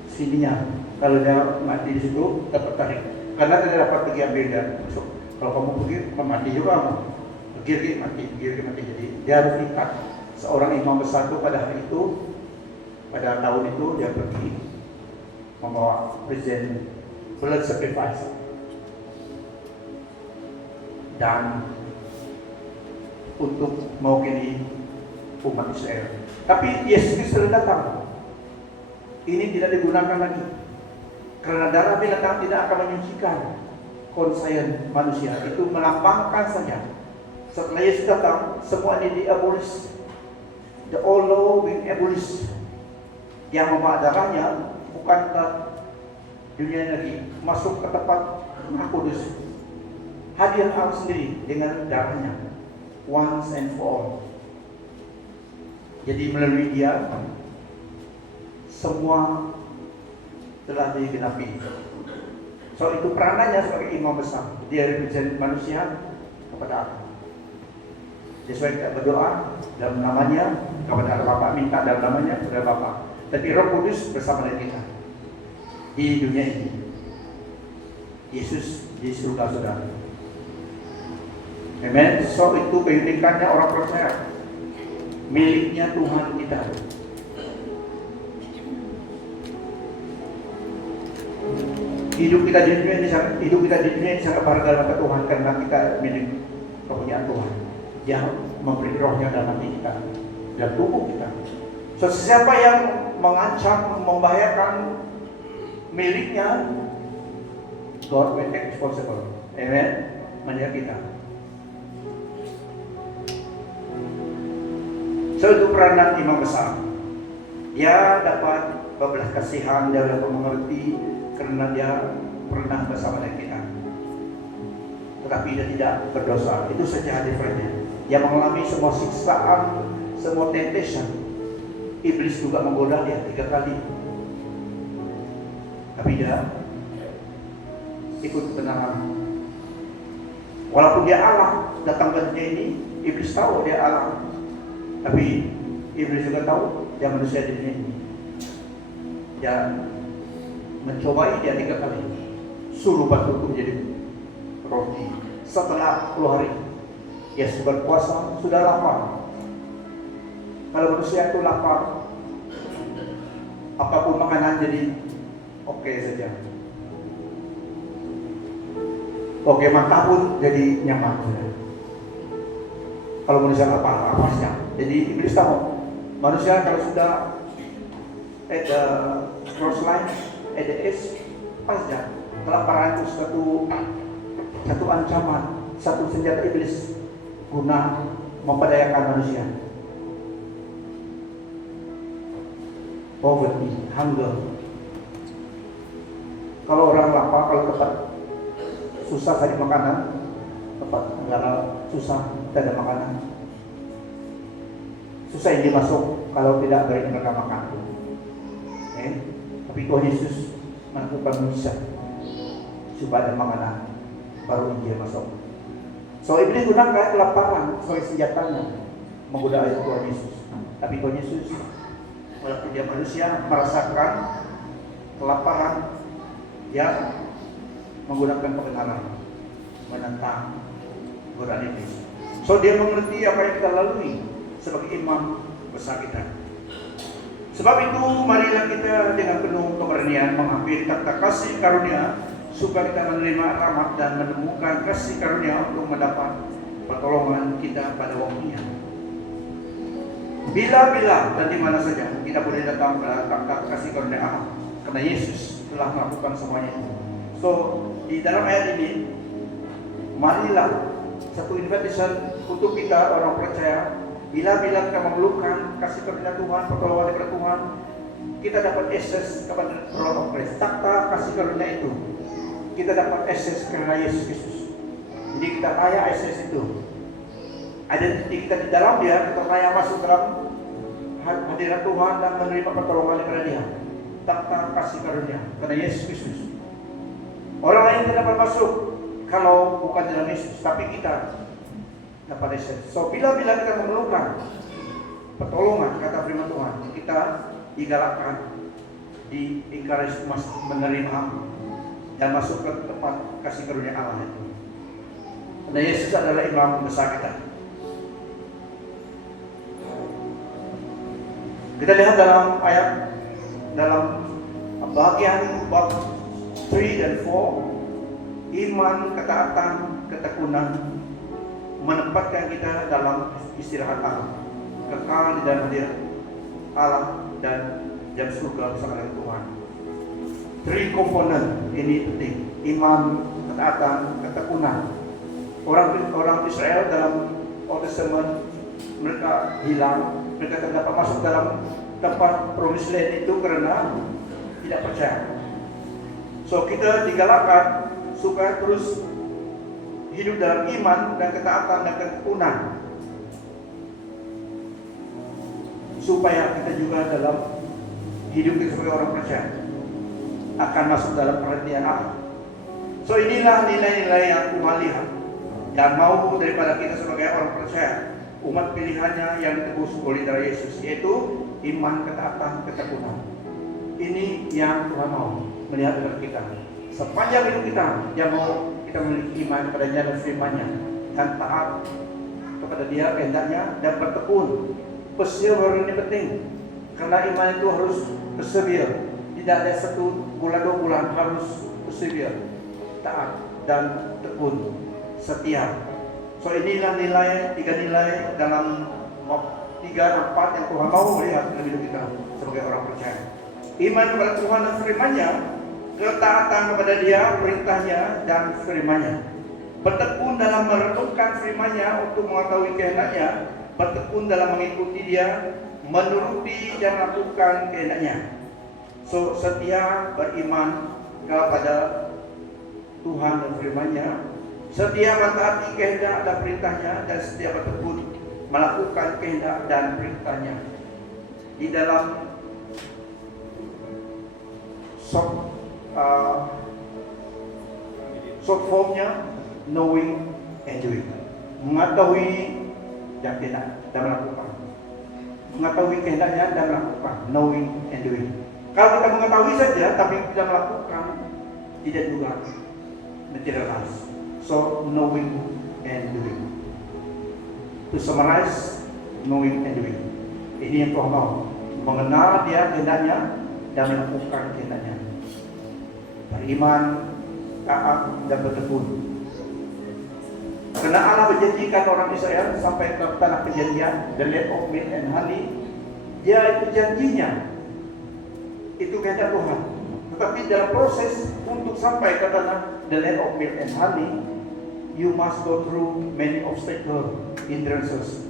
sininya. Kalau dia mati di situ, dapat tarik. Karena tidak dapat pergi ambil dan masuk. Kalau kamu pergi, mati juga. Pergi mati. Jadi dia harus diikat. Seorang imam besar itu pada hari itu, pada tahun itu dia pergi membawa present blood sacrifice. Dan untuk mewakili umat Israel. Tapi Yesus Kristus datang. Ini tidak digunakan lagi. Karena darah binatang tidak akan menyucikan konsayen manusia. Itu melambangkan saja. Setelah Yesus datang, semua ini diabolish. The old law being abolished. Yang membawa darahnya bukan ke dunia lagi, masuk ke tempat Maha Kudus. Hadir Allah sendiri dengan darahnya, once and for all. Jadi melalui dia semua telah digenapi. So itu peranannya sebagai imam besar. Dia represent manusia kepada Allah. Sesuai kita berdoa dalam namanya kepada Bapa, minta dalam namanya kepada Bapa. Tapi Roh Kudus bersama dengan kita di dunia ini. Yesus di surga saudara. Amen. So itu keunikannya orang percaya, miliknya Tuhan kita. Hidup kita di dunia ini sangat berharga mata Tuhan karena kita milik kepunyaan Tuhan. Dia memberi rohnya dalam hati kita, dalam tubuh kita. So siapa yang mengancam, membahayakan miliknya, God will take responsible. Amen. Menjaga kita. So itu peranan imam besar. Dia dapat berbelas kasihan, dia dapat mengerti karena dia pernah bersama dengan kita. Tetapi dia tidak berdosa. Itu saja differentnya. Dia mengalami semua siksaan, semua temptation. Iblis juga menggoda dia 3 kali. Tapi dia ikut kebenaran. Walaupun dia Allah datang ke dunia ini, iblis tahu dia Allah. Tapi iblis juga tahu dia manusia di dunia ini. Dia mencobai dia 3 kali. Suruh batu itu menjadi roti. Setelah 10 hari, dia sudah berpuasa, sudah lapar. Kalau manusia itu lapar, apapun makanan jadi oke saja. Oke, mantap pun jadi nyaman. Kalau manusia lapar, apa saja. Jadi iblis tahu, manusia kalau sudah at the cross line, at the edge, apa saja. Kelaparan itu satu ancaman, satu senjata iblis guna memperdayakan manusia. Poverty, hunger. Kalau orang lapar, kalau tempat susah cari makanan, tempat negara susah tidak ada makanan, susah ini masuk kalau tidak beri mereka makan. Tapi Tuhan Yesus melakukan mujizat supaya ada makanan, baru Injil masuk. So iblis gunakan kelaparan sebagai senjatanya menggoda Tuhan Yesus. Tapi Tuhan Yesus, walaupun dia manusia, merasakan kelaparan, dia menggunakan kebenaran menentang godaan iblis. So dia mengerti apa yang kita lalui sebagai imam besar kita. Sebab itu marilah kita dengan penuh keberanian menghampiri takhta kasih karunia supaya kita menerima rahmat dan menemukan kasih karunia untuk mendapat pertolongan kita pada waktunya. Bila-bila dan di mana saja kita boleh datang pada takhta kasih karunia Allah, karena Yesus telah melakukan semuanya itu. So di dalam ayat ini, marilah satu invitation untuk kita orang percaya. Bila-bila kita memerlukan kasih karunia Tuhan, pertolongan daripada Tuhan, kita dapat akses kepada throne of grace. Takhta kasih karunia itu, kita dapat akses karena Yesus Kristus. Jadi kita layak akses itu. Identiti kita di dalam dia, kita layak masuk dalam hadirat Tuhan dan menerima pertolongan daripada dia. Takhta kasih karunia karena Yesus Kristus. Orang lain tidak dapat masuk kalau bukan dalam Yesus, tapi kita dapat akses. So bila-bila kita memerlukan pertolongan, kata firman Tuhan, kita digalakkan, di-encourage menerima dan masuk ke tempat kasih karunia Allah itu. Karena Yesus adalah imam besar kita. Kita lihat dalam ayat, dalam bagian bab 3 dan 4, iman, ketaatan, ketekunan menempatkan kita dalam istirahat Allah, kekal di dalam hadirat Allah dan jam surga bersama dengan Tuhan. 3 komponen ini penting: iman, ketaatan, ketekunan. Orang Israel dalam Old Testament mereka hilang, mereka tidak dapat masuk dalam tempat promised land itu karena tidak percaya. So kita digalakkan supaya terus hidup dalam iman dan ketaatan dan ketekunan. supaya kita juga dalam hidup kita sebagai orang percaya akan masuk dalam perhatian Allah. So inilah nilai-nilai yang Tuhan lihat dan mau daripada kita sebagai orang percaya, umat pilihannya yang ditebus oleh darah Yesus, yaitu iman, ketaatan, ketekunan. Ini yang Tuhan mau melihat dari kita. Sepanjang hidup kita, Dia mau kita memiliki iman kepadanya dan firman-Nya dan taat kepada Dia kehendaknya dan bertekun. Perseveran ini penting karena iman itu harus persevere. Tidak ada 1 bulan 2 bulan, harus persevere, taat dan tekun, setia. So inilah nilai, 3 nilai dalam 3 dan 4 yang Tuhan mau melihat dalam hidup kita sebagai orang percaya. Iman kepada Tuhan dan firman-Nya, ketaatan kepada Dia, perintahnya dan firman-Nya. Bertekun dalam merenungkan firman-Nya untuk mengetahui kehendaknya, bertekun dalam mengikuti Dia, menuruti dan melakukan kehendaknya. So setia beriman kepada Tuhan dan firman-Nya, setia mentaati kehendak dan perintahnya, dan setia bertekun melakukan kehendak dan perintahnya. Di dalam short formnya, knowing and doing. Mengetahui dan kehendak dan melakukan. Mengetahui kehendaknya dan melakukan. Knowing and doing. Kalau kita mengetahui saja tapi tidak melakukan, tidak juga materialize. So knowing and doing. To summarize, knowing and doing. Ini yang Tuhan mau. Mengenal Dia kehendaknya dan melakukan kehendaknya. Beriman, taat dan bertekun. Karena Allah berjanjikan orang Israel sampai ke tanah perjanjian, the land of milk and honey. Dia itu janjinya, itu kehendak Tuhan. Tetapi dalam proses untuk sampai ke tanah the land of milk and honey, you must go through many obstacles, hindrances.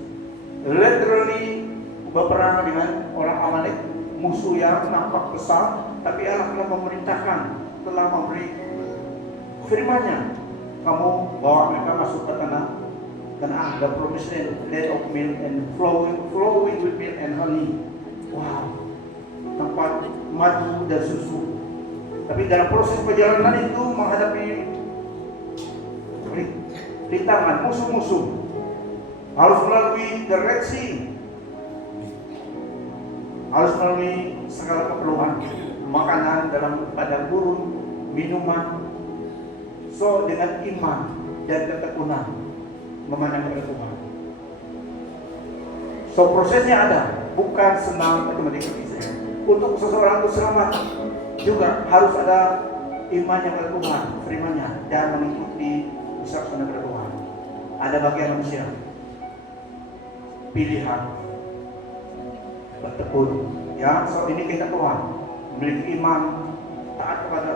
Literally berperang dengan orang Amalek, musuh yang nampak besar, tapi Allah telah memerintahkan, telah memberi firman-Nya, kamu bawa mereka masuk ke tanah Kanaan, the promised land of milk and flowing with milk and honey. Wow, tempat madu dan susu. Tapi dalam proses perjalanan itu menghadapi rintangan, musuh-musuh, harus melalui the Red Sea, harus melalui segala keperluan, makanan dalam padang gurun, minuman. So dengan iman dan ketekunan memandang kepada Tuhan. So prosesnya ada, bukan senang matematika. Untuk seseorang itu selamat juga harus ada imannya kepada Tuhan, firman-Nya, dan mengikuti usaha-usaha kepada Tuhan. Ada bagian manusia, pilihan, bertekun. Ya, so ini kita Tuhan, memiliki iman, taat kepada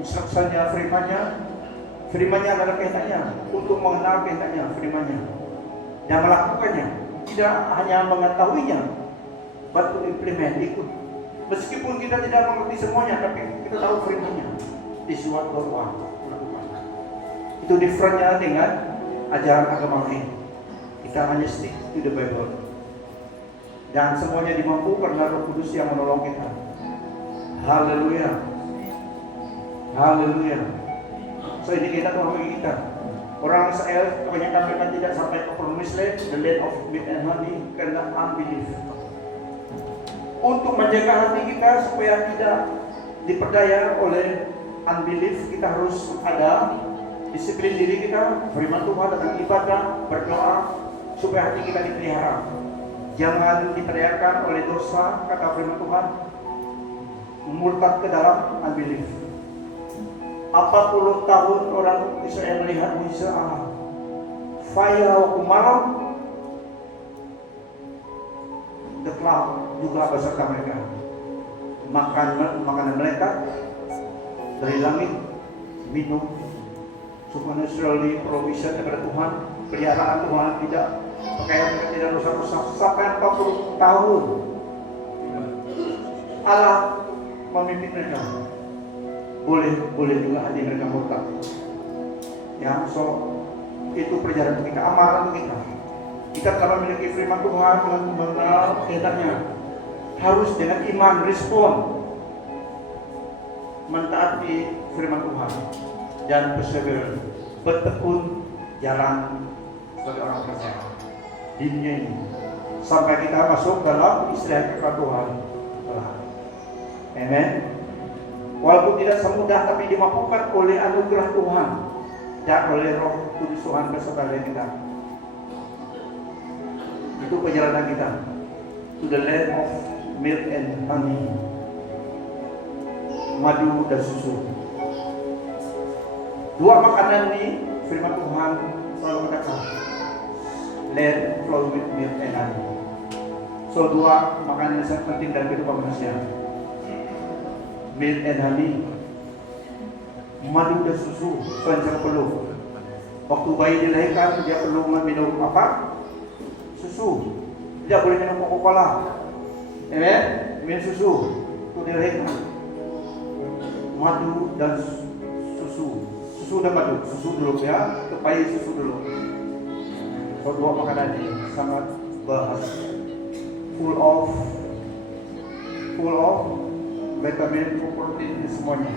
instruksinya, firman-Nya. Firman-Nya adalah kehendaknya, untuk mengenal kehendaknya, firman-Nya, dan melakukannya. Tidak hanya mengetahuinya, but to implement, ikut. Meskipun kita tidak mengerti semuanya, tapi kita tahu firman-Nya. This is what God wants. Itu different-nya dengan ajaran agama lain. Kita hanya stick to the Bible. Dan semuanya dimampu karena Roh Kudus yang menolong kita. Haleluya. Haleluya. So ini kita Tuhan bagi kita. Orang Israel kebanyakan mereka tidak sampai ke promised land, the land of milk and honey, karena unbelief. Untuk menjaga hati kita supaya tidak diperdaya oleh unbelief, kita harus ada disiplin diri kita, firman Tuhan, datang ibadah, berdoa, supaya hati kita dipelihara. Jangan diperdayakan oleh dosa, kata firman Tuhan, murtad ke dalam unbelief. 40 tahun orang Israel melihat mujizat Allah. Fire waktu malam, the cloud juga beserta mereka. Makanan mereka dari langit, minum, supernaturally provision daripada Tuhan, peliharaan Tuhan, tidak pakaian mereka tidak rusak-rusak sampai 40 tahun. Allah memimpin mereka. Boleh juga hati mereka murtad. Ya, so itu perjalanan kita, amalan kita. Kita telah memiliki firman Tuhan dan mengenal kehendaknya. Harus dengan iman respon, mentaati firman Tuhan dan persevere, bertekun jalan sebagai orang percaya di dunia ini sampai kita masuk dalam istirahat kepada Tuhan. Amen. Walaupun tidak semudah, tapi dimampukan oleh anugerah Tuhan dan oleh Roh Kudus Tuhan beserta kita. Itu perjalanan kita to the land of milk and honey, madu dan susu. Dua makanan ini firman Tuhan selalu katakan, land flow with milk and honey. So dua makanan yang sangat penting dalam kehidupan manusia, milk and honey, madu dan susu. Selanjutnya perlu. Waktu bayi dilahirkan dia perlu minum apa? Susu. Tidak boleh minum Coca-Cola. Amen. Minum susu. Itu dilahirkan. Madu dan susu. Susu dan madu. Susu dulu ya. Bayi susu dulu. So dua makanan ini sangat berhasil. Full of vitamin, protein semuanya.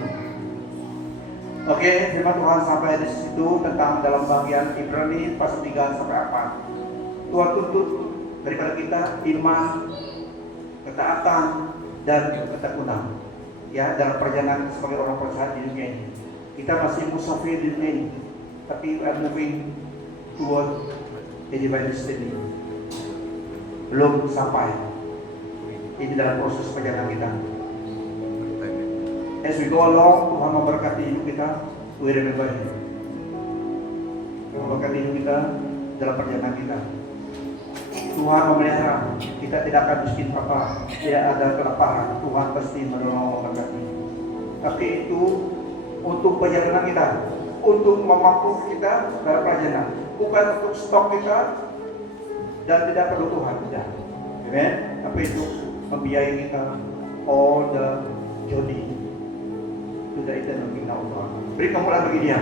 Oke, firman Tuhan sampai di situ tentang dalam bagian Ibrani pasal 3 sampai 4. Tuhan tuntut daripada kita iman, ketaatan, dan ketekunan. Ya, dalam perjalanan sebagai orang percaya di dunia ini. Kita masih musafir di dunia ini, tapi we are moving toward a divine destiny. Belum sampai. Ini dalam proses perjalanan kita. As we go along, Tuhan memberkati hidup kita. We remember Him. Memberkati hidup kita dalam perjalanan kita. Tuhan memelihara. Kita tidak akan miskin apa, tidak ada kelaparan. Tuhan pasti menolong memberkati. Tapi itu untuk perjalanan kita, untuk memampu kita dalam perjalanan, bukan untuk stok kita dan tidak perlu Tuhan. Tidak. Amen. Tapi itu membiayai kita all the journey. Sudah itu yang kita Beri kemuliaan bagi Dia.